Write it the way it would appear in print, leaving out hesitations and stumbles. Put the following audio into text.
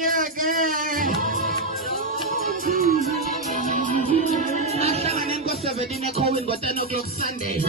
again. After go 7 in a Cohen, go 10 o'clock Sunday. So,